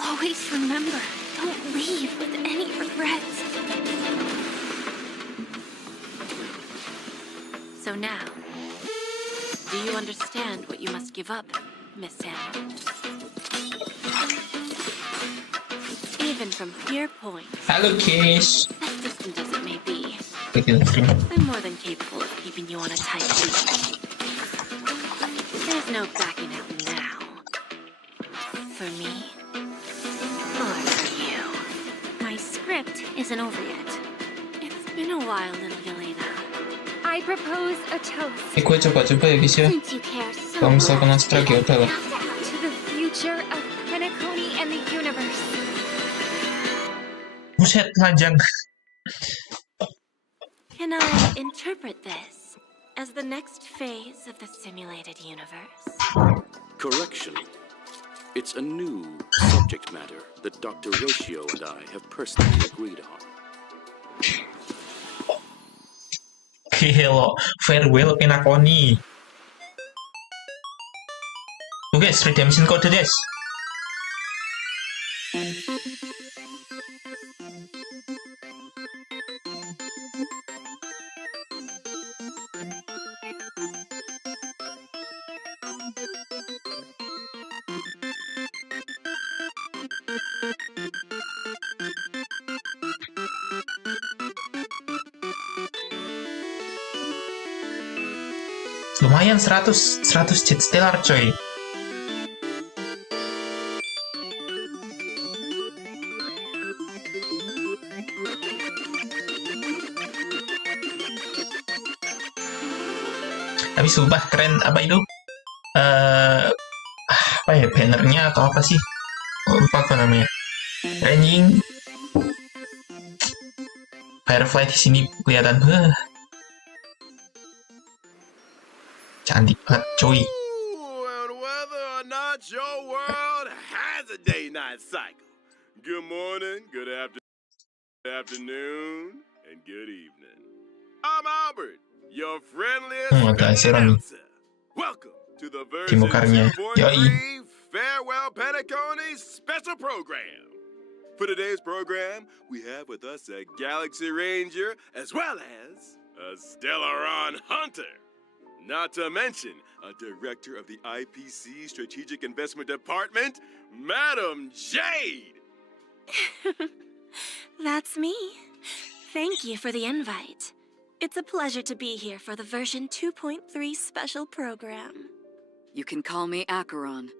Always remember, don't leave with any regrets. So now, do you understand what you must give up, Miss Sam? Even from here point, Halo guys. as distant as it may be, Livestream. I'm more than capable of keeping you on a tight leash. There's no backing out now. For me, or for you. My script isn't over yet. It's been a while, little Yelena. I propose a toast Gue coba-coba ya guys ya. Since you care so Kalau misalkan much, strike ya udah lah. to the future of Penacony and the universe. Buset panjang. Can I interpret this as the next phase of the simulated universe? Correction. It's a new subject matter that Dr. Roshio and I have personally agreed on. Hello, farewell Penacony. Tuh guys, redemption code guys. Lumayan 100 jet stellar coy. Tapi sumpah keren apa itu? Apa ya bannernya atau apa sih? Oh, lupa apa namanya. Ranging Firefly di sini kelihatan cantik banget coy. And whether or not your world has a day-night cycle. Good morning, good afternoon, and good evening. I'm Albert, your friendliest Ada Seran nih. Welcome to the version Kimokarnya. 2.3 Yoi. Farewell Penacony special program. For today's program, we have with us a Galaxy Ranger as well as a Stellaron Hunter. Not to mention a director of the IPC Strategic Investment Department, Madam Jade. That's me. Thank you for the invite. It's a pleasure to be here for the version 2.3 special program. You can call me Acheron.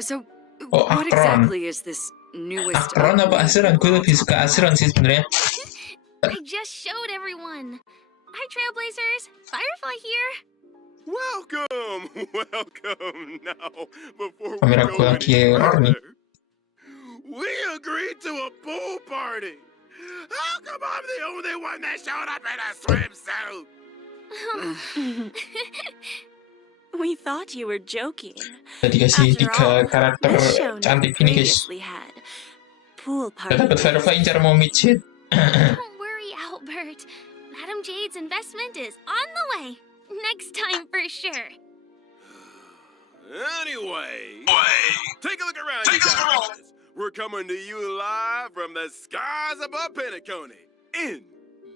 So, Oh, what Acheron. exactly is this newest... Acheron apa Asiran? Gue lebih suka Asiran sih sebenarnya. I just showed everyone. Hi, Trailblazers. Firefly here. Welcome, welcome. Now, before we Kamera go gue any lagi error nih. further, we agreed to a pool party. How come I'm the only one that showed up in a swimsuit? We thought you were joking. Jadi kasih After 3 all, karakter this show cantik never ini guys. previously had pool Gak party. dapet Firefly incar mau midget. Don't worry, Albert. Madam Jade's investment is on the way. Next time for sure. Anyway, take a look around, you guys. We're coming to you live from the skies above Penacony in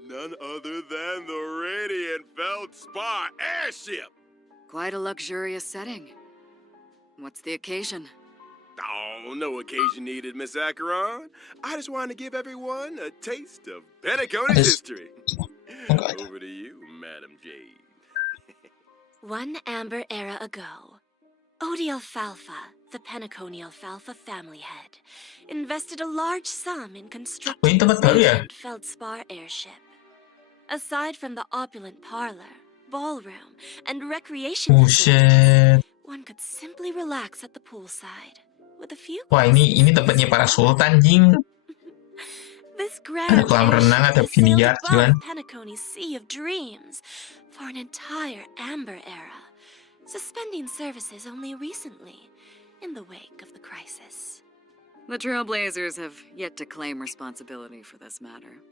none other than the radiant Feldspar airship. Quite a luxurious setting. What's the occasion? Oh, no occasion needed, Miss Acheron. I just wanted to give everyone a taste of Penacony's history. Over to you, Madam Jade. One amber era ago, Odie Alfalfa, the Penacony Alfalfa family head, invested a large sum in constructing Oh, ini tempat baru ya? the Feldspar airship. Aside from the opulent parlor, ballroom, and recreation facilities, Buset. one could simply relax at the poolside with a few. Wah ini tempatnya para sultan jing. This grand Ada kolam renang, ada airship sailed biliar above juga. Penacony's sea of dreams for an entire amber era, suspending services only recently in the wake of the crisis. The Trailblazers have yet to claim responsibility for this matter.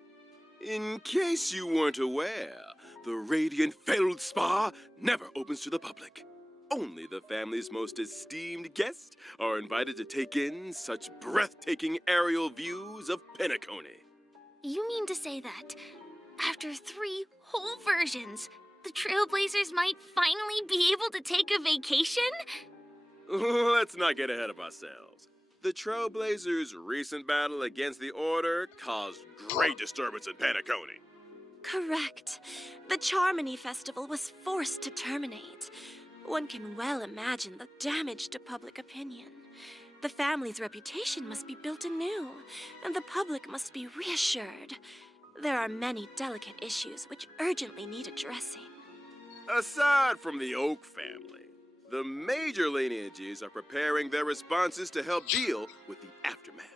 In case you weren't aware, the radiant Feldspar never opens to the public. only the family's most esteemed guests are invited to take in such breathtaking aerial views of Penacony. You mean to say that, after 3 whole versions, the Trailblazers might finally be able to take a vacation? Let's not get ahead of ourselves. The Trailblazers' recent battle against the Order caused great disturbance in Penacony. Correct. The Charmony Festival was forced to terminate. One can well imagine the damage to public opinion. The family's reputation must be built anew, and the public must be reassured. There are many delicate issues which urgently need addressing. Aside from the Oak family, the major lineages are preparing their responses to help deal with the aftermath.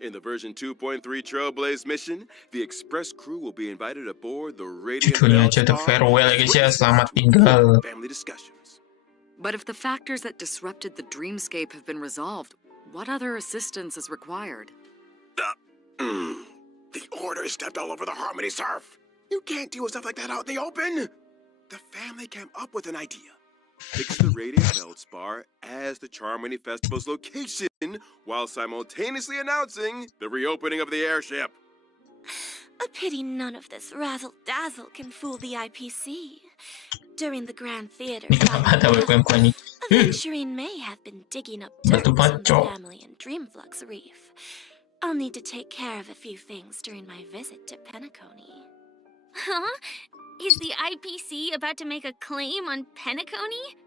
In the version 2.3 Trailblaze mission, the Express crew will be invited aboard the Radiant Judulnya aja The Farewell ya guys ya, selamat tinggal. family discussions. But if the factors that disrupted the dreamscape have been resolved, what other assistance is required? The Order stepped all over the Harmony Surf. You can't deal with stuff like that out in the open. The family came up with an idea. Fix the Radiant Feldspar as the Charmony Festival's location while simultaneously announcing the reopening of the airship. A pity none of this razzle-dazzle can fool the IPC. During the Grand Theater, Ini kenapa ada webcamku ini? Aventurine may have been digging up dirt Batu on the bacok. family in Dreamflux Reef. I'll need to take care of a few things during my visit to Penacony. Huh? Is the IPC about to make a claim on Penacony?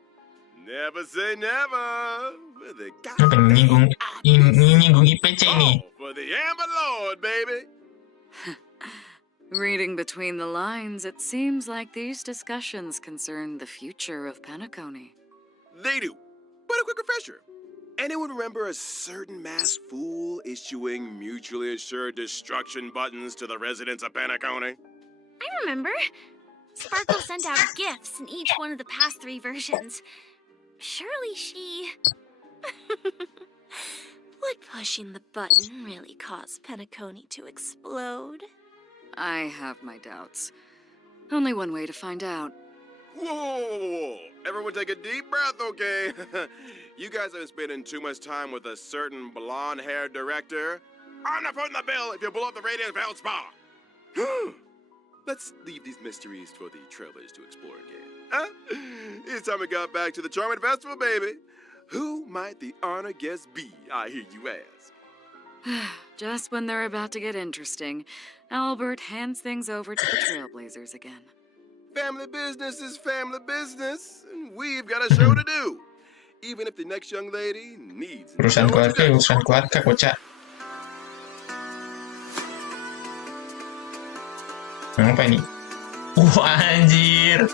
Never say never. The Kenapa nyinggung IPC ini? for the Amber Lord, baby. Reading between the lines, it seems like these discussions concern the future of Penacony. They do. But a quick refresher. Anyone remember a certain masked fool issuing mutually assured destruction buttons to the residents of Penacony? I remember. Sparkle sent out gifts in each one of the past 3 versions. Surely she... Would pushing the button really cause Penacony to explode? I have my doubts. Only one way to find out. Whoa. Everyone take a deep breath, okay? You guys have been spending too much time with a certain blonde-haired director. I'm not putting the bill if you blow up the Radiant Feldspar. Let's leave these mysteries for the Trailblazers to explore again. Huh? It's time we got back to the Charming Festival, baby. Who might the honored guest be, I hear you ask? Just when they're about to get interesting, Albert hands things over to the Trailblazers again. Family business is family business, and we've got a show to do. Even if the next young lady needs Urusan keluarga, urusan keluarga, kocak. Apa ini? Anjir.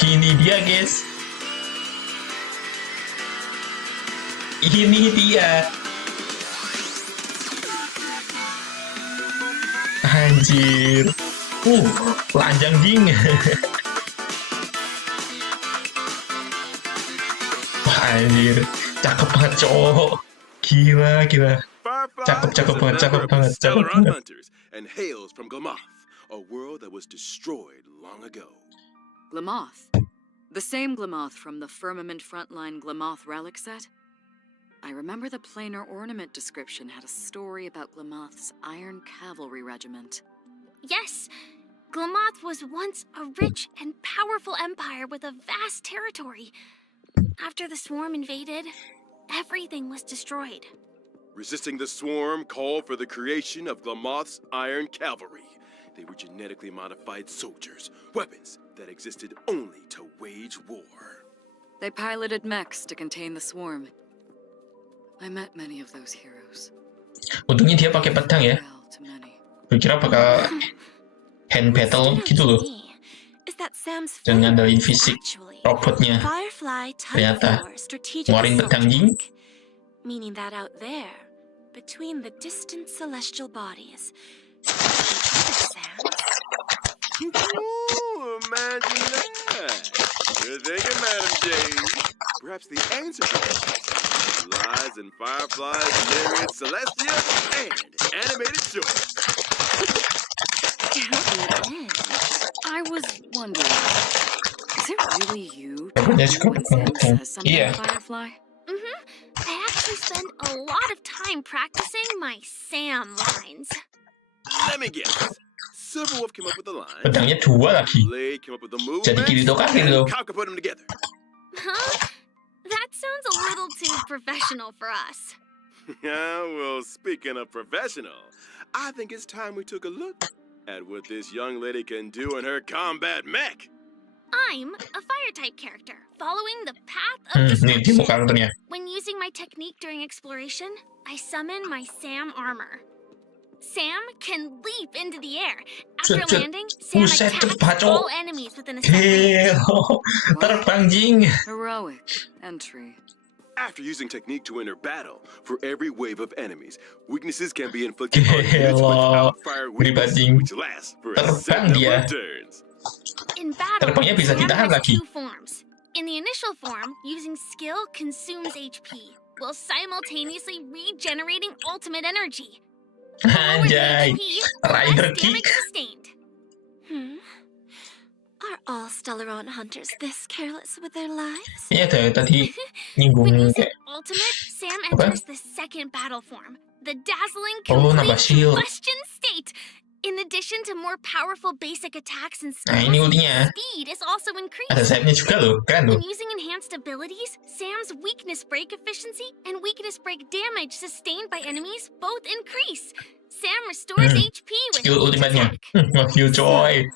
Ini dia, guys. Ini dia. Anjir. Telanjang ding. Wah, anjir. Cakep banget, cowok. Gila. Cakep banget. Hunters and hails from Glamoth, a world that was destroyed long ago. Glamoth. The same Glamoth from the Firmament Frontline Glamoth relic set? I remember the planar ornament description had a story about Glamoth's Iron Cavalry Regiment. Yes, Glamoth was once a rich and powerful empire with a vast territory. After the swarm invaded, everything was destroyed. Resisting the swarm called for the creation of Glamoth's Iron Cavalry. They were genetically modified soldiers, weapons that existed only to wage war. They piloted mechs to contain the swarm. I met many of those heroes. Untungnya dia pakai pedang ya. Well, to many. Gue kira bakal hand battle gitu loh. Dan ngandalin fisik robotnya. Ternyata ngeluarin pedang jing. Meaning that out there, between the distant celestial bodies, Ooh, imagine that. Good thinking, Madam Jade. Perhaps the answer to this lies in Firefly's myriad Celestia and animated shorts. I was wondering, Is it really you Rambutnya talking juga when Sam potong-potong. says something, Iya. Firefly? I actually spend a lot of time practicing my Sam lines. Let me guess. Silverwolf came up with the line. Pedangnya 2 lagi. Blade came up with the Jadi movement. Kirito kan Kirito. And Kaka put them together. Huh? That sounds a little too professional for us. Yeah, well, speaking of professional, I think it's time we took a look at what this young lady can do in her combat mech. I'm a fire-type character, following the path of Nih dia mau destruction. karakternya. When using my technique during exploration, I summon my Sam armor. Sam can leap into the air. After Cet, cet. landing, Sam Buset, attacks cepat, Cok. all enemies within a set range. Helo, terbang jing. Heroic entry. After using technique to enter battle, for every wave of enemies, weaknesses can be inflicted on units Hello, without fire weakness, pribadi. which lasts for a Terbang set number dia. of turns. In battle, Terbangnya bisa Sam ditahan has lagi. 2 forms. In the initial form, using skill consumes HP, while simultaneously regenerating ultimate energy. Lower the Anjay, HP, Rider less Kick. damage sustained. Are all Stellaron hunters this careless with their lives? Iya tadi When nyinggung using kayak ultimate, Sam Apa? enters the second battle form, the dazzling Oh, nambah complete shield. combustion state. In addition to more powerful basic attacks and Nah, skills, ini ultinya. speed is also Ada increased. sayapnya juga loh, keren loh. When using enhanced abilities, Sam's weakness break efficiency and weakness break damage sustained by enemies both increase. Sam restores HP with Skill each ultimate-nya. attack. Nge-heal coy.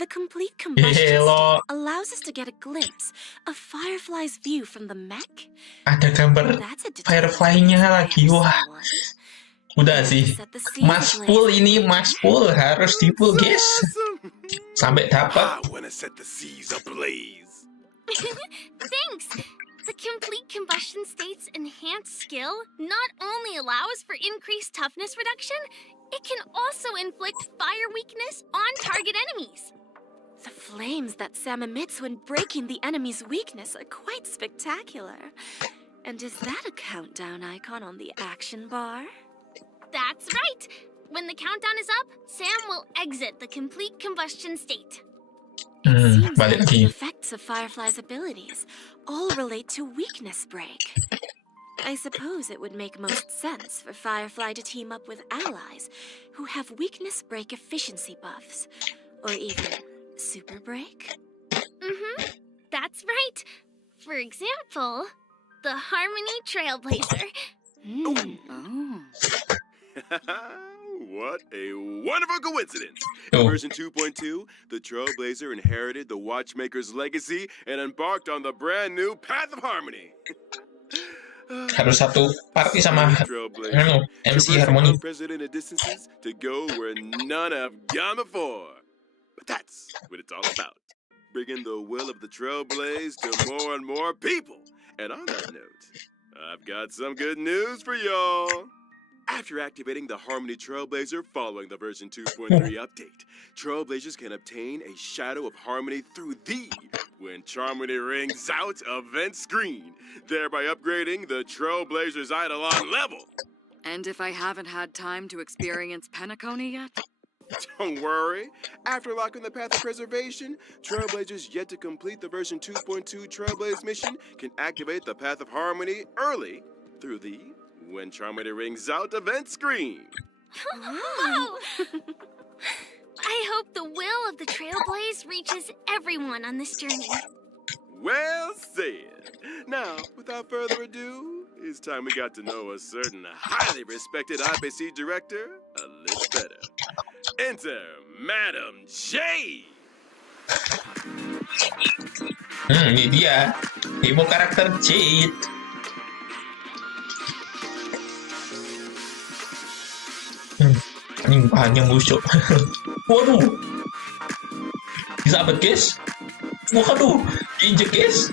The complete combustion Hello. state allows us to get a glimpse of Firefly's view from the mech. Ada gambar That's a Firefly-nya lagi. Wah, udah sih. Set the scene Mas ablaze. Pool ini, Mas Pool harus di pool, guys. Awesome. Sampai dapat. I want to set the seas ablaze. Thanks! The complete combustion state's enhanced skill not only allows for increased toughness reduction, it can also inflict fire weakness on target enemies. The flames that Sam emits when breaking the enemy's weakness are quite spectacular. And is that a countdown icon on the action bar? That's right! When the countdown is up, Sam will exit the complete combustion state. Seems Balik like the lagi. effects of Firefly's abilities all relate to weakness break. I suppose it would make most sense for Firefly to team up with allies who have weakness break efficiency buffs, or even super break. That's right! For example, the Harmony Trailblazer. Oh. What a wonderful coincidence! Oh. In version 2.2, the Trailblazer inherited the Watchmaker's legacy and embarked on the brand new Path of Harmony. Harus satu party sama Trailblazer, MC traversing Harmony. unprecedented distances to go where none have gone before. But that's what it's all about. Bringing the will of the Trailblaze to more and more people. And on that note, I've got some good news for y'all. After activating the Harmony Trailblazer following the version 2.3 update, Trailblazers can obtain a Shadow of Harmony through the When Charmony Rings Out event screen, thereby upgrading the Trailblazer's Eidolon level. And if I haven't had time to experience Penacony yet? Don't worry. After locking the Path of Preservation, Trailblazers yet to complete the version 2.2 Trailblaze mission can activate the Path of Harmony early through the When Charmony Rings Out event screen. Whoa! I hope the will of the Trailblaze reaches everyone on this journey. Well said. Now, without further ado, it's time we got to know a certain highly respected IPC director a little better. Enter Madam J. Ini dia. Demo karakter Jade. Ini panjang busuk. Waduh. Bisa apa, guys? Waduh. Injek, guys.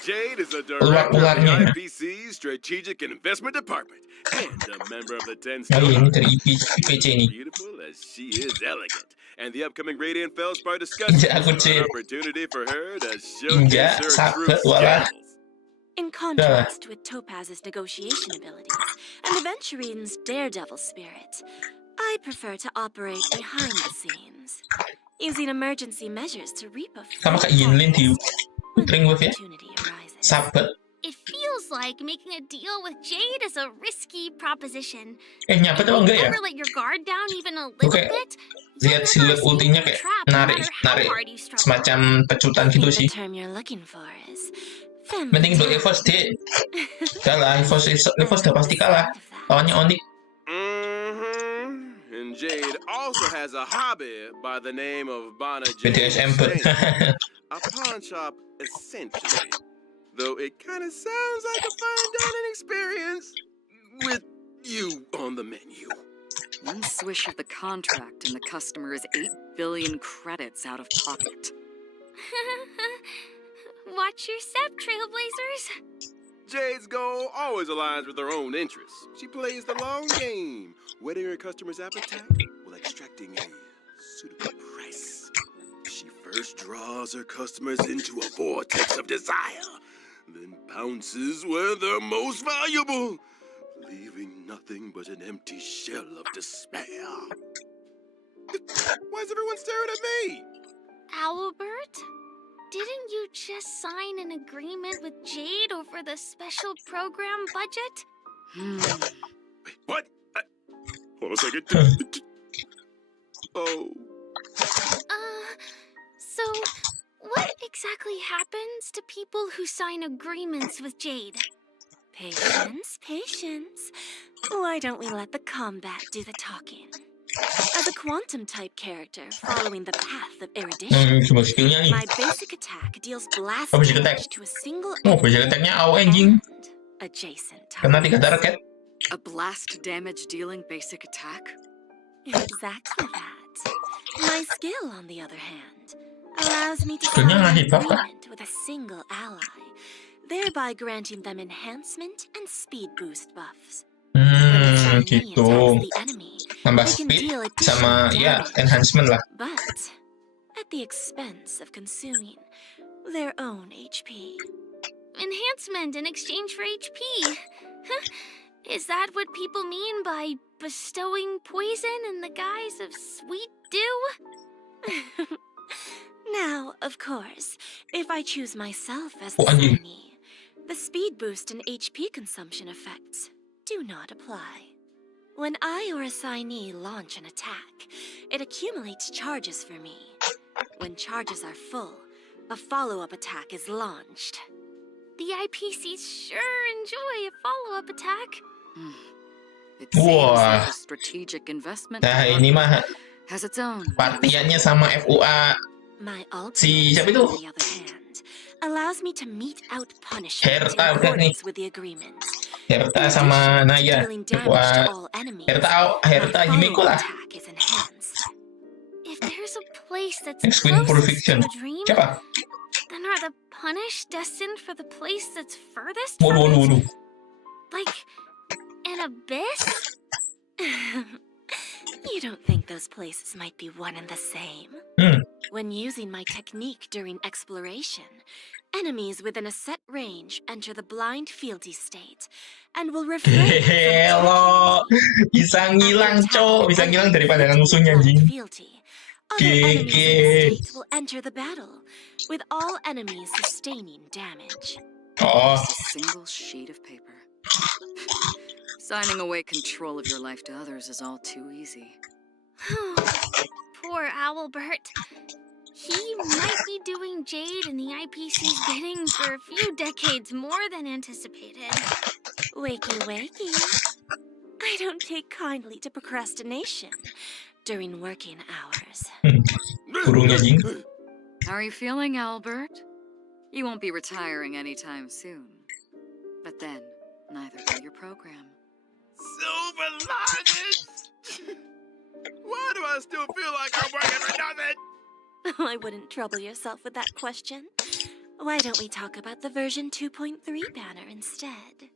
Jade is a director of the Ular-ularnya. IPC's Strategic Investment Department and a member of the 10 Oh iya, ini Star. dari IPC nih. Beautiful as she is elegant. And the upcoming Radiant Felspar discussion Injak aku, are an Cid. opportunity for her to Injak, showcase her true sahabat, walah. skills. In contrast with Topaz's negotiation abilities and Aventurine's daredevil spirit, I I prefer to operate behind the scenes, using emergency measures to reap a Sama full kayak Yinlin di harvest when the Ring Wave ya. opportunity arises. Sahabat. It feels like making a deal with Jade is a risky proposition. Nyabet If apa you enggak ya? ever let your guard down even a little Oke. bit, Lihat siluet ultinya kayak narik semacam pecutan I gitu think sih. the term you're looking for is Mending do femme EVOS deh. Udah lah, EVOS udah pasti kalah. Lawannya Onyx. And Jade also has a hobby by the name of Bana BDSM, but a pawn shop essentially. Though it kind of sounds like a fine dining experience with you on the menu. One swish of the contract and the customer is 8 billion credits out of pocket. Watch your step, Trailblazers. Jade's goal always aligns with her own interests. She plays the long game, whetting her customers' appetite while extracting a suitable price. She first draws her customers into a vortex of desire, then bounces where they're most valuable, leaving nothing but an empty shell of despair. Why is everyone staring at me? Albert, didn't you just sign an agreement with Jade over the special program budget? Wait, what? Hold on a second. Oh. So what exactly happens to people who sign agreements with Jade? Patience, patience. Why don't we let the combat do the talking? As a quantum-type character following the path of erudition, Coba skillnya nih. my basic attack deals blast Oh, basic attack. damage to a single Basic attack-nya AOE anjing. and adjacent Kena 3 targets. target. A blast damage dealing basic attack? Exactly that. My skill, on the other hand, allows me to Skillnya sign an ngasih buff kah? agreement with a single ally, thereby granting them enhancement and speed boost buffs. Gitu. Nambah speed sama ya enhancement lah. But at the expense of consuming their own HP. Enhancement in exchange for HP. Is that what people mean by bestowing poison in the guise of sweet dew? Now, of course, if I choose myself as Oh, the anjing. signee, the speed boost and HP consumption effects do not apply. When I or a signee launch an attack, it accumulates charges for me. When charges are full, a follow-up attack is launched. The IPCs sure enjoy a follow-up attack. It seems Wah. like a strategic investment Nah, ini mah has its own. partiannya sama FUA My Si ultimate, siapa itu? on the other hand, allows me to mete out punishment Herta in udah nih. accordance with the agreement. Herta sama Naya. Dealing damage to FUA all enemies, Herta my Himeko lah. follow-up attack is enhanced. If there's a place that's Next win for closest fiction. to a dream, Siapa? then are the punished destined for the place that's furthest Waduh, from waduh, it? waduh. Like an abyss? You don't think those places might be one and the same? When using my technique during exploration, enemies within a set range enter the blind fealty state and will refrain from Hello. Bisa ngilang, cok. Bisa ngilang dari pandangan musuhnya, anjing. Other enemies in the GG. state will enter the battle, with all enemies sustaining damage. Oh, Just a single sheet of paper. Signing away control of your life to others is all too easy. Poor Owlbert. He might be doing Jade and the IPC's bidding for a few decades more than anticipated. Wakey, wakey. I don't take kindly to procrastination during working hours. burungnya, anjing. How are you feeling, Albert? You won't be retiring anytime soon. But then, neither will your program. Silver linings! Why do I still feel like I'm working for nothing? I wouldn't trouble yourself with that question. Why don't we talk about the version 2.3 banner instead?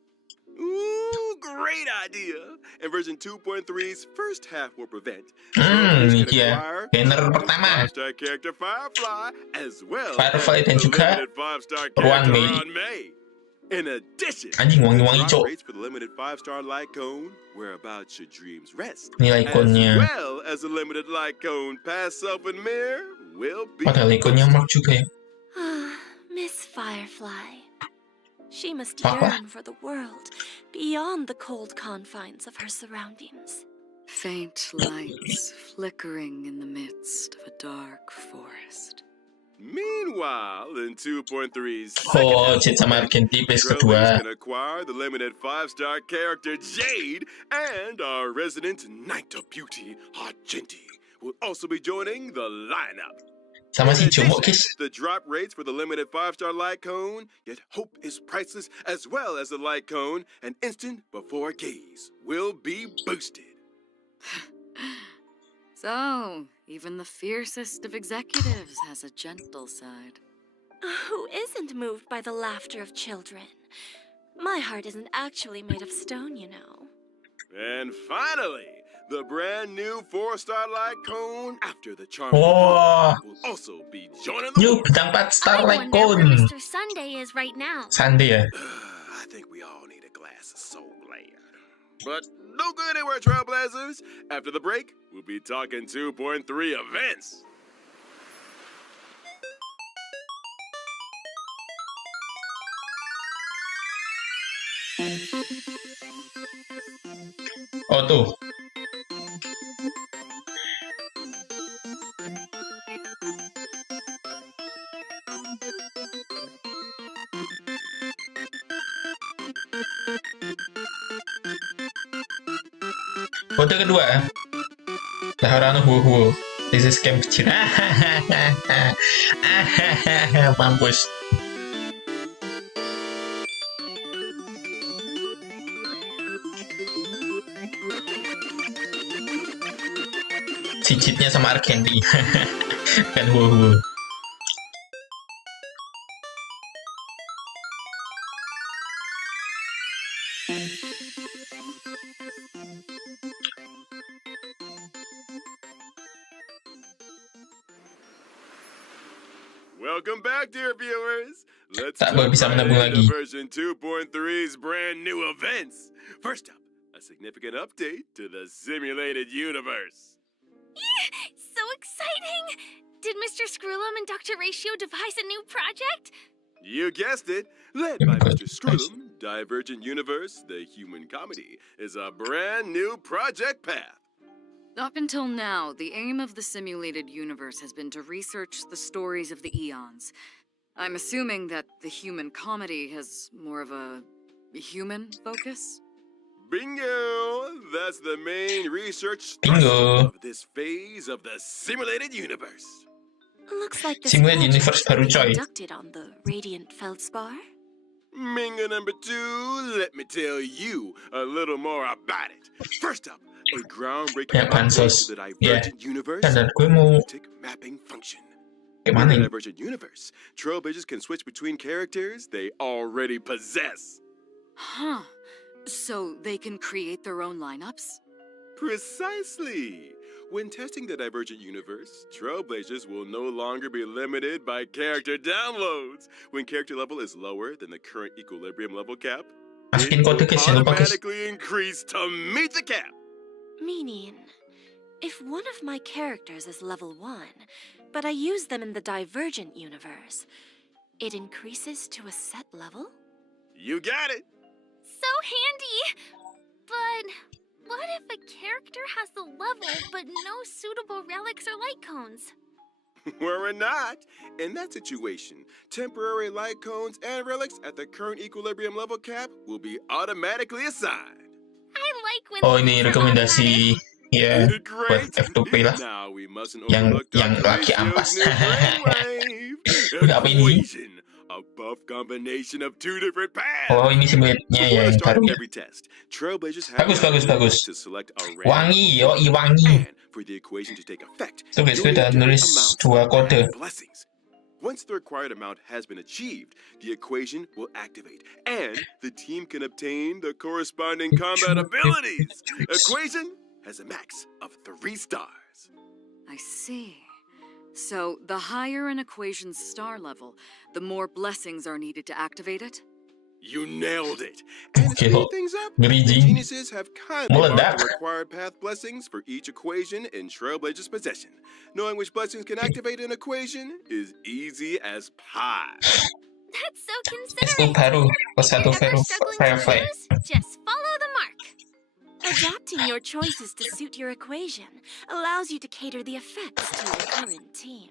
Ooh, great idea! And version 2.3's first half will prevent. Ini dia. Banner pertama. 5-star character Firefly, as well Firefly dan as the juga limited 5-star Ruan character Mei. Ruan Mei. In addition, Anjing, the wangi-wangi, drop Cok. rates for the limited 5-star light cone, whereabouts your dreams rest, Ini as ikonnya. well as the limited light cone past self and mirror, will be Padahal ikonnya Mark juga ya. Miss Firefly. She must Apa? yearn for the world beyond the cold confines of her surroundings. Faint lights flickering in the midst of a dark forest. Meanwhile, in 2.3's Oh, second Jet sama episode, Argenti base Trailblazers kedua. can acquire the limited 5-star character Jade, and our resident Knight of Beauty, Argenti, will also be joining the lineup. Sama In si Jomok, addition, guys. the drop rates for the limited 5-star light cone, yet hope is priceless, as well as the light cone, an instant before gaze, will be boosted. So, even the fiercest of executives has a gentle side. Who isn't moved by the laughter of children? My heart isn't actually made of stone, you know. And finally, the brand new 4-star light cone after the charm Wah, will also be joining the new war. bintang 4 star I light wonder where cone. Mr. Sunday is right now. Sunday ya. I think we all need a glass of soul land. But don't go anywhere, Trailblazers. After the break, we'll be talking 2.3 events. Oh tuh. Kode kedua. Laharano huhu. This is game kecil. Mampus. Cicitnya sama Argenti. Kan huhu. Welcome back, dear viewers. Let's Tak jump bisa right menabung into lagi. version 2.3's brand new events. First up, a significant update to the simulated universe. So exciting! Did Mr. Screwlum and Dr. Ratio devise a new project? You guessed it. Led by Mr. Screwlum, Divergent Universe, the human comedy, is a brand new project path. Up until now, the aim of the simulated universe has been to research the stories of the eons. I'm assuming that the human comedy has more of a human focus? Bingo! That's the main research Bingo. thrust of this phase of the simulated universe. Looks like this Simulated project universe will baru, be coy. conducted on the Radiant Feldspar. Minga number 2, let me tell you a little more about it. First up, a groundbreaking Ya, bansos. update to the Ya, Divergent Universe dan gue mau analytic mapping function. kayak In mana the ini? Divergent Universe, Trailblazers can switch between characters they already possess. Huh. So they can create their own lineups? Precisely. When testing the Divergent Universe, Trailblazers will no longer be limited by character downloads. When character level is lower than the current equilibrium level cap, Masukin it will kode, guys, jangan lupa, guys. automatically increase to meet the cap. Meaning, if one of my characters is level 1, but I use them in the Divergent universe, it increases to a set level? You got it. So handy! But what if a character has the level but no suitable relics or light cones? Worry not. In that situation, temporary light cones and relics at the current equilibrium level cap will be automatically assigned. I like when Oh, things ini are rekomendasi ya Isn't it buat great? F2P lah. Now we mustn't Yang overlook Dr. laki Ratio's ampas. new brainwave. Udah, apa ini? Equation, a buff combination of two different paths. Oh, ini simulate-nya ya Before the yang start baru of ya. every test, Trailblazers have Bagus, the bagus, opportunity bagus. to select a Wangi, random yoi wangi. and for the equation to take effect, Tuh guys, gue you'll need udah different nulis amounts 2 of kode. bad blessings. Once the required amount has been achieved, the equation will activate, and the team can obtain the corresponding combat abilities. Equation has a max of 3 stars. I see. So, the higher an equation's star level, the more blessings are needed to activate it? You nailed it. And to Oke, speed kok. things up, Ngeri, the Jing. geniuses have kindly Meledak. marked the required path blessings for each equation in Trailblazer's possession. Knowing which blessings can activate an equation is easy as pie. That's so Itu considerate. baru If satu you're ever struggling to Firefly. choose, just follow the mark. Adapting your choices to suit your equation allows you to cater the effects to your current team.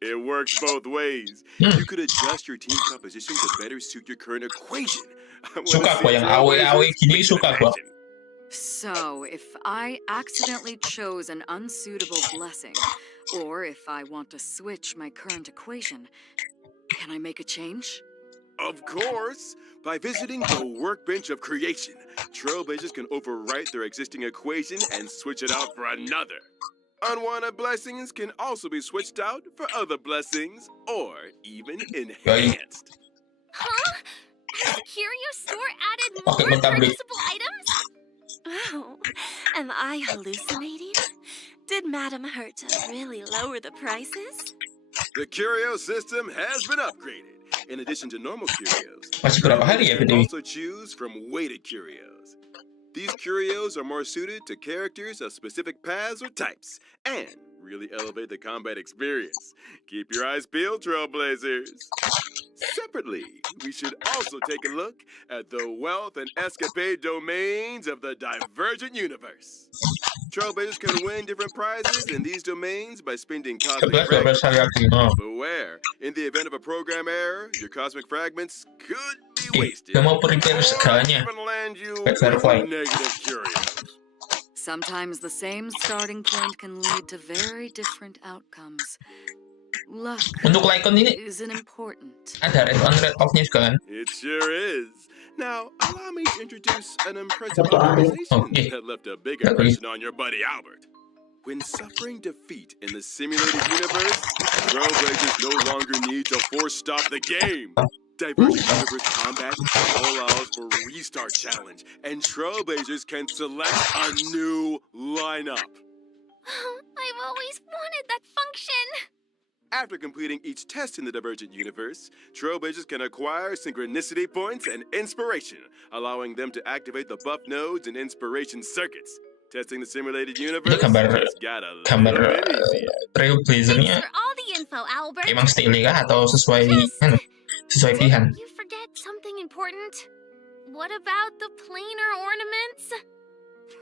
It works both ways. Hmm. You could adjust your team's composition to better suit your current equation. I wanna Suka see gua yang awe-awe Trailblazers gini, mix and suka gua. imagine. So, if I accidentally chose an unsuitable blessing, or if I want to switch my current equation, can I make a change? Of course! By visiting the workbench of creation, Trailblazers can overwrite their existing equation and switch it out for another. Unwanted blessings can also be switched out for other blessings, or even enhanced. Huh? Has the curio store added Oke, more bentar, Bri. purchasable items? Oh, am I hallucinating? Did Madame Herta really lower the prices? The curio system has been upgraded. In addition to normal curios, Masih berapa hari ya, Trailblazers can BTW? also choose from weighted curios. These curios are more suited to characters of specific paths or types, and really elevate the combat experience. Keep your eyes peeled, Trailblazers. Separately, we should also take a look at the wealth and escapade domains of the Divergent Universe. Trailblazers can win different prizes in these domains by spending cosmic 11-12 fragments. hari lagi. Oh. Beware, in the event of a program error, your cosmic fragments could be wasted, Dia mau prepare or segalanya. even land you Baik, with Firefly. negative curios. Sometimes the same starting point can lead to very different outcomes. Luck Untuk Lycon ini isn't important. ada red on red off-nya juga kan? It sure is. Now, allow me to introduce an impressive Oh, optimization yeah. that left a big Yeah, please. impression on your buddy Albert. When suffering defeat in the simulated universe, Trailblazers no longer need to force stop the game. Divergent Universe combat allows for restart challenge, and Trailblazers can select a new lineup. I've always wanted that function. After completing each test in the Divergent Universe, Trailblazers can acquire synchronicity points and inspiration, allowing them to activate the buff nodes and inspiration circuits. Testing the simulated universe gambar just got a little bit easier. Trailblazer-nya Thanks for all the info, Albert. emang style kah atau sesuai sesuai pilihan? Did you forget something important? What about the planar ornaments?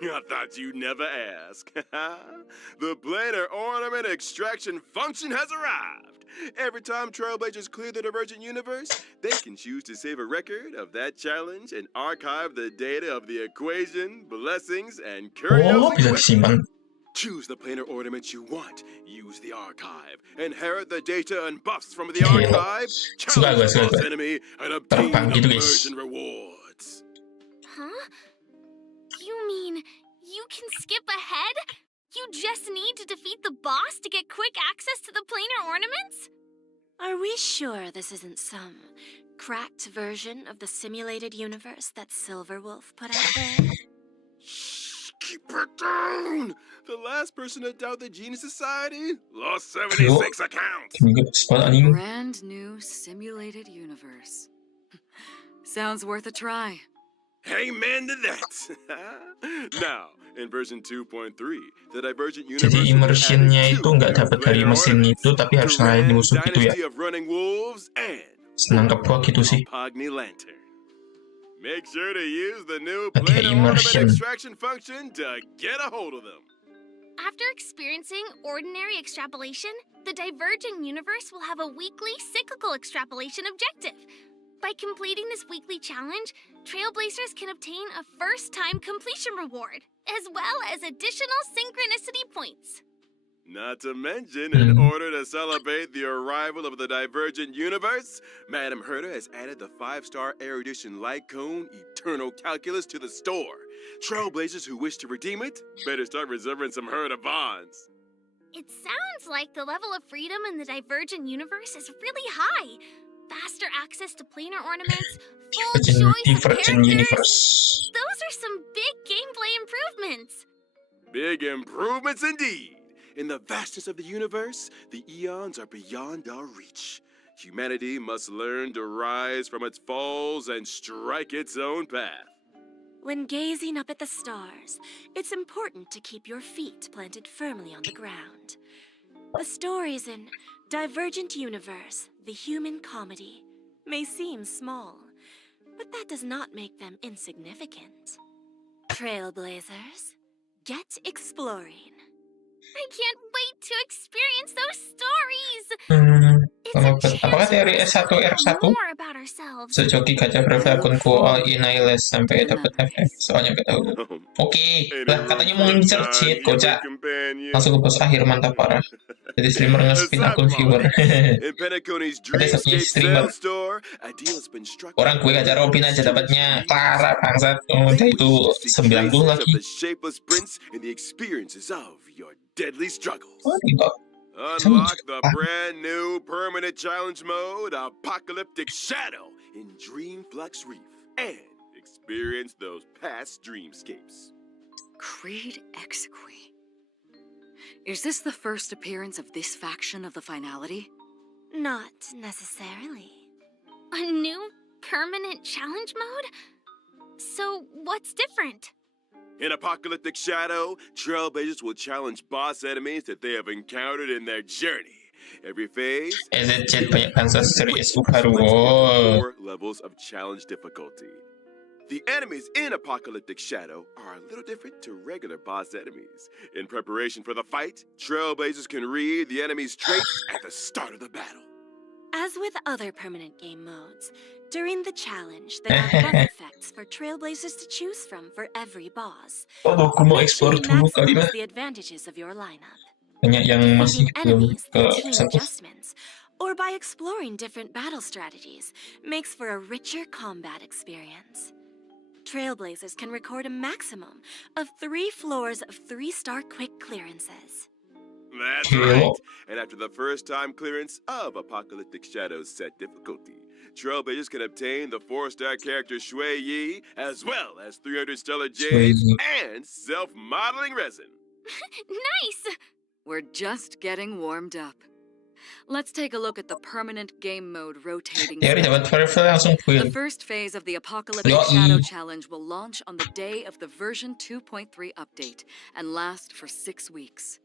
I thought you'd never ask. The planar ornament extraction function has arrived. Every time Trailblazers clear the Divergent Universe, they can choose to save a record of that challenge and archive the data of the equation, blessings, and curios. Oh, bisa disimpan. Choose the planar ornament you want. Use the archive. Inherit the data and buffs from the Gila. archive. Suka Challenge the gua. boss enemy and obtain Terbang gitu, guys. immersion rewards. Huh? You mean you can skip ahead? You just need to defeat the boss to get quick access to the planar ornaments? Are we sure this isn't some cracked version of the simulated universe that Silverwolf put out there? Shh, keep it down! The last person to doubt the Genius Society lost 76 accounts. Minggu sekolah anjing. Brand new simulated universe. Sounds worth a try. Amen to that. Now, in version 2.3, the Divergent Universe Jadi immersionnya itu nggak dapat dari mesin itu, tapi harus ngalahin di musuh gitu ya. Dynasty of Running Wolves and Senangkap gua gitu sih. Pogny Lantern. Make sure to use the new Pakai planar ornament immersion. extraction function to get a hold of them. After experiencing ordinary extrapolation, the Divergent Universe will have a weekly cyclical extrapolation objective. By completing this weekly challenge, Trailblazers can obtain a first-time completion reward, as well as additional synchronicity points. Not to mention, in order to celebrate the arrival of the Divergent Universe, Madame Herta has added the 5-star erudition light cone Eternal Calculus to the store. Trailblazers who wish to redeem it better start reserving some Herta bonds. It sounds like the level of freedom in the Divergent Universe is really high. Faster access to planar ornaments, full choice of Divergent characters. Universe. Those are some big gameplay improvements. Big improvements indeed. In the vastness of the universe, the eons are beyond our reach. humanity must learn to rise from its falls and strike its own path. When gazing up at the stars, it's important to keep your feet planted firmly on the ground. The stories in Divergent Universe, the human comedy, may seem small, but that does not make them insignificant. Trailblazers, get exploring. I can't wait to experience those stories. Apakah teori S1 R1? More about ourselves. Sejoki gacha profil akunku all in ILS sampai dapat FF. Soalnya gak tahu. Oke, lah katanya mau ngincer cheat, kocak. Langsung ke pos akhir, mantap parah. Jadi streamer nge-spin akun viewer. Ada streamer. Orang gue gacha Robin aja dapatnya Clara bangsat. Udah itu 90 lagi. Oh, enggak. Unlock the brand new permanent challenge mode, Apocalyptic Shadow, in Dreamflux Reef, and experience those past dreamscapes. Creed Exequi. Is this the first appearance of this faction of the finality? Not necessarily. A new permanent challenge mode? So what's different? In Apocalyptic Shadow, Trailblazers will challenge boss enemies that they have encountered in their journey. Every phase SZ banyak bansos serius baru. 4 levels of challenge difficulty. The enemies in Apocalyptic Shadow are a little different to regular boss enemies. In preparation for the fight, Trailblazers can read the enemy's traits at the start of the battle. As with other permanent game modes, during the challenge, there are buff effects for Trailblazers to choose from for every boss. Aku mau explore dulu kali lah. The advantages of your lineup. Banyak yang masih belum ke satu. Adjustments, or by exploring different battle strategies, makes for a richer combat experience. Trailblazers can record a maximum of 3 floors of 3-star quick clearances. That's right. And after the first time clearance of Apocalyptic Shadow's set difficulty, Trailblazers can obtain the 4-star character Shui Yi, as well as 300 stellar jades and self-modeling resin. Nice! We're just getting warmed up. Let's take a look at the permanent game mode rotating. The first phase of the Apocalyptic Shadow Challenge will launch on the day of the version 2.3 update and last for 6 weeks.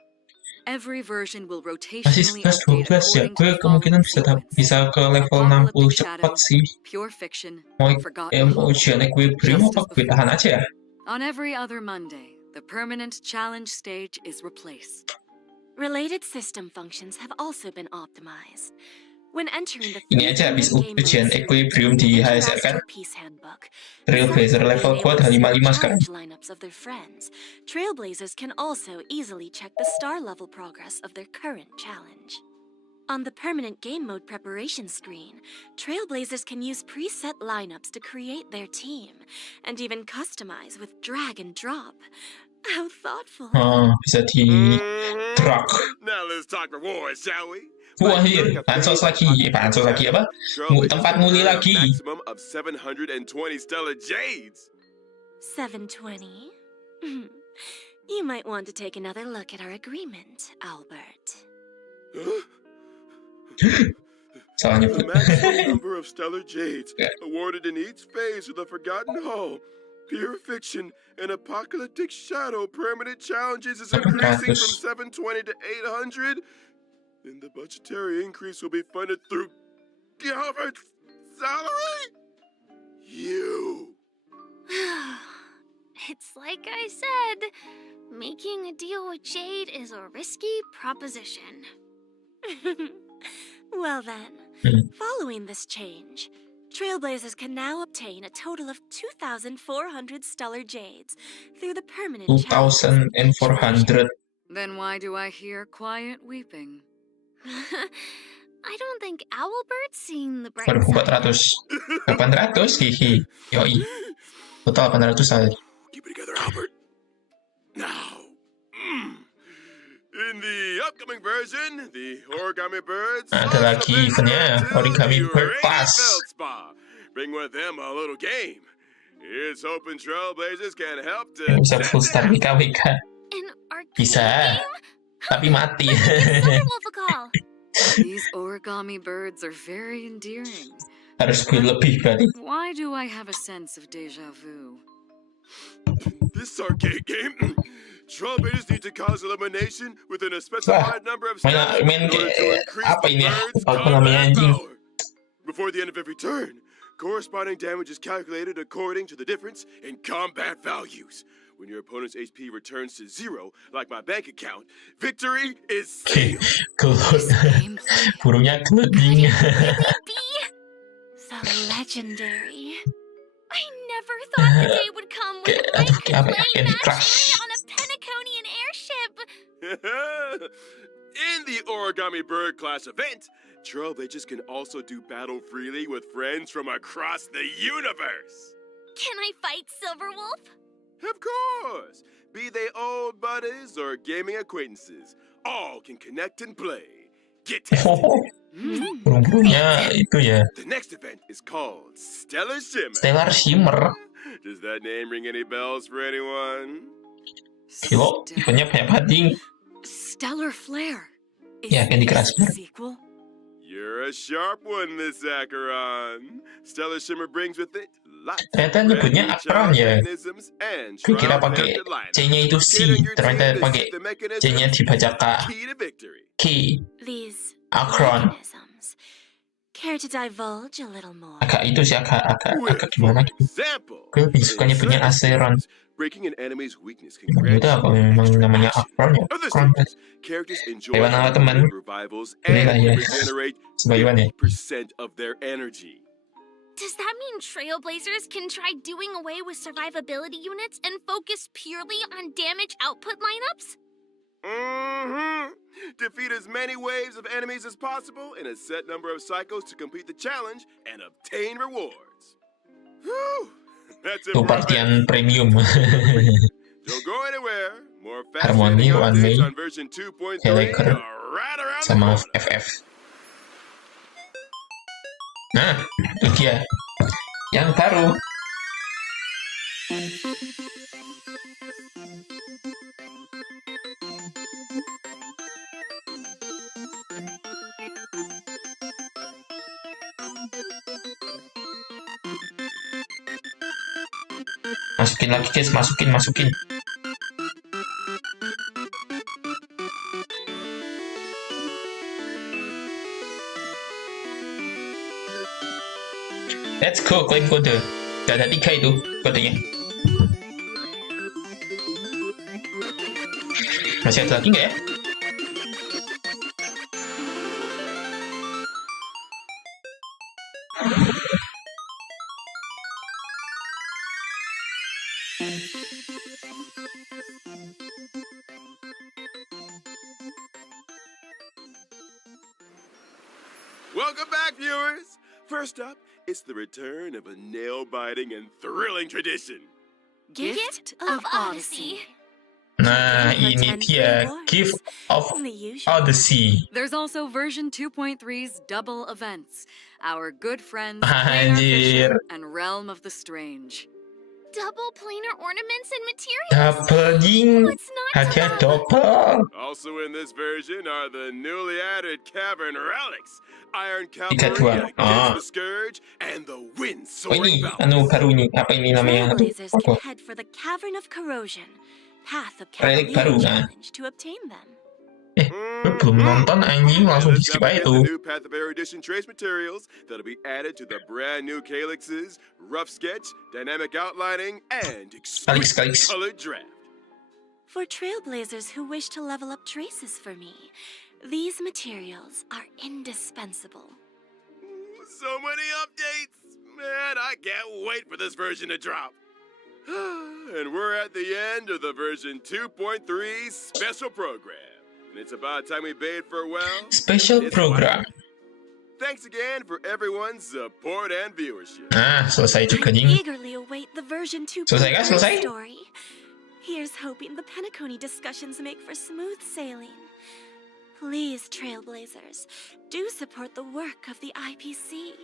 Every version will rotationally update according to the kemungkinan bisa ke level 60 cepat sih. Pure fiction, Ocean Equilibrium apa gue tahan aja ya? On every other Monday, the permanent challenge stage is replaced. Related system functions have also been optimized. When entering the Ini aja habis ujian Equilibrium di HSR kan? Trailblazer level kuat 55 sekarang. Lineups of their friends, Trailblazers can also easily check the star level progress of their current challenge. On the permanent game mode preparation screen, Trailblazers can use preset lineups to create their team, and even customize with drag and drop. How thoughtful. Bisa di drag. Now let's talk rewards, shall we? Wah, bansos lagi apa? Tempat muli lagi. Maximum of 720 stellar jades. 720? You might want to take another look at our agreement, Albert. Soalnya The maximum number of stellar jades awarded in each phase of the Forgotten Hall, Pure Fiction, and Apocalyptic Shadow permanent challenges is increasing from 720 to 800. Then the budgetary increase will be funded through Gilbert's salary? You. It's like I said, making a deal with Jade is a risky proposition. Well then, following this change, Trailblazers can now obtain a total of 2,400 stellar jades through the permanent 2,400. Then why do I hear quiet weeping? I don't think Owlbert's seen the bright Waduh, side. 800, hihi, yoi. Total 800 aja. Keep it together, Albert. Now, in the upcoming version, the origami birds Ada lagi eventnya, origami bird pass. Bring with them a little game. Here's hoping Trailblazers can help to. Bisa full star WK. An arcade Bisa, game? tapi mati. Wolf a call. These origami birds are very endearing. Harus gue lebih berarti. Why do I have a sense of deja vu? This arcade game, Trailblazers need to cause elimination within a specified number of steps main in order to kayak increase apa the ini ya? bird's Apa namanya combat anjing? power. Before the end of every turn, corresponding damage is calculated according to the difference in combat values. When your opponent's HP returns to 0, like my bank account, victory is sealed. Gelut. Burungnya geluding. Really be? The legendary. I never thought the day would come when I Aduh, could kayak play Candy Match Crush. on a Penaconian airship. In the Origami Bird class event, Trailblazers can also do battle freely with friends from across the universe. Can I fight Silverwolf? Of course! Be they old buddies or gaming acquaintances, all can connect and play. Get tested. Oh, burung-burungnya itu ya. The next event is called Stellar Shimmer. Stellar Shimmer. Does that name ring any bells for anyone? Kilo, tipenya banyak banget. Stellar Flare. Ya, Candy Crush. Sequel? You're a sharp one, Miss Acheron. Stellar Shimmer brings with it lots of Ternyata nyebutnya brand new Acheron charm ya. mechanisms and Gue kira pakai trial-tested lineups, C-nya itu C, getting your ternyata team to pakai see the mechanisms C-nya dibaca K. key to victory. Key. These Acheron. mechanisms. Care to divulge a little more? Agak itu sih agak With, gimana for gitu. example, Gue lebih suka in nyebutnya certain Acheron. systems, breaking an enemy's weakness can Itu grant apa you memang extra namanya action. Acheron ya? Other Acheron. stages, characters enjoy Hewan ala teman. unlimited revivals Boleh and lah ya. can regenerate Sebagai ya. 50% of their energy. Does that mean Trailblazers can try doing away with survivability units and focus purely on damage output lineups? Mm-hmm. Defeat as many waves of enemies as possible in a set number of cycles to complete the challenge and obtain rewards. Whew. That's it Itu for our partian premium. Don't go anywhere. More Harmony, fascinating One updates Way, on version 2.3 Heliker, are right around the sama corner. FF. Nah, itu dia. Yang baru. Masukin lagi guys, masukin. Let's go, klaim kode. Udah ada 3 itu kodenya. Masih ada lagi nggak ya? Welcome back, viewers. First up, it's the return of a nail-biting and thrilling tradition. Gift of Odyssey. Nah, ini dia Gift of The usual. Odyssey. There's also version 2.3's double events. Our good friends Planar Anjir. Fisher and Realm of the Strange. Double planar ornaments and materials. Double ding. What's not to Hadiah love? double. Also in this version are the newly added Cavern Relics, Iron Tiga Cavalry dua. against the Scourge, and the Wind Oh ini, Soaring Belt. anu baru ini. Apa ini namanya? Aduh, Trailblazers can apa? head for the Cavern of Corrosion, Path of Relik Cavalier baru, nah. challenge to obtain them. Gue belum nonton anjing, langsung di skip aja The tuh. new Path of Erudition trace materials that'll be added to the brand new calyxes, rough sketch, dynamic outlining, and exquisite Calyx. colored draft. For Trailblazers who wish to level up traces for me, these materials are indispensable. So many updates! Man, I can't wait for this version to drop. And we're at the end of the version 2.3 special program. And it's about time we bade farewell. Special It's program. Thanks again for everyone's support and viewership. Nah, selesai juga I nih. eagerly await the version 2.0 Selesai kah? Selesai? story. Here's hoping the Penacony discussions make for smooth sailing. Please, Trailblazers, do support the work of the IPC.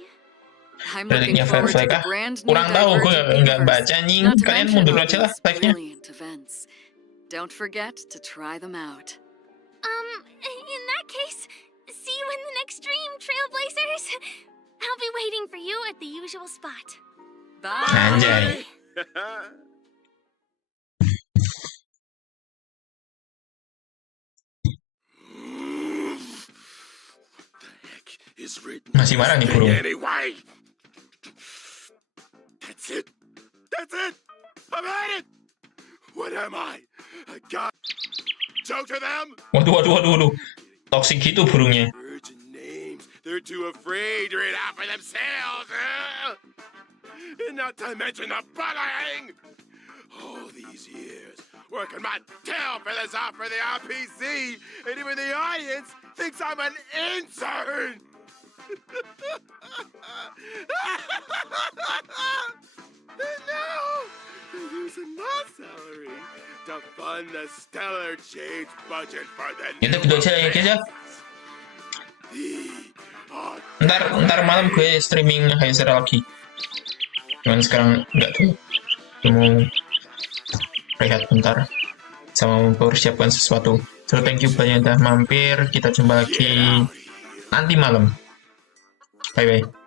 I'm looking Reliknya forward to Firefly the kah? brand new Kurang tahu, gue Divergent nggak universe. baca anjing. Not to Kalian mention mundur all aja lah these like-nya. brilliant events. Don't forget to try them out. In that case, see see you in the next stream, Trailblazers. I'll be waiting for you at the usual spot. Bye. Anjay. Masih marah nih burung. Anyway. That's it. I've had it. What am I? A god? Joke to them? Waduh. Toxic gitu burungnya. Virgin names. They're too afraid to read out for themselves. And not to mention the bullying. All these years working my tail for this off for the RPC, and even the audience thinks I'm an intern. And now they're using my salary to fund the stellar change budget for the Itu kedua aja ya guys ya. Ntar malam gue streaming HSR lagi. Cuman sekarang nggak tuh. Mau rehat bentar sama mempersiapkan sesuatu. So thank you banyak udah mampir. Kita jumpa lagi nanti malam. Bye bye.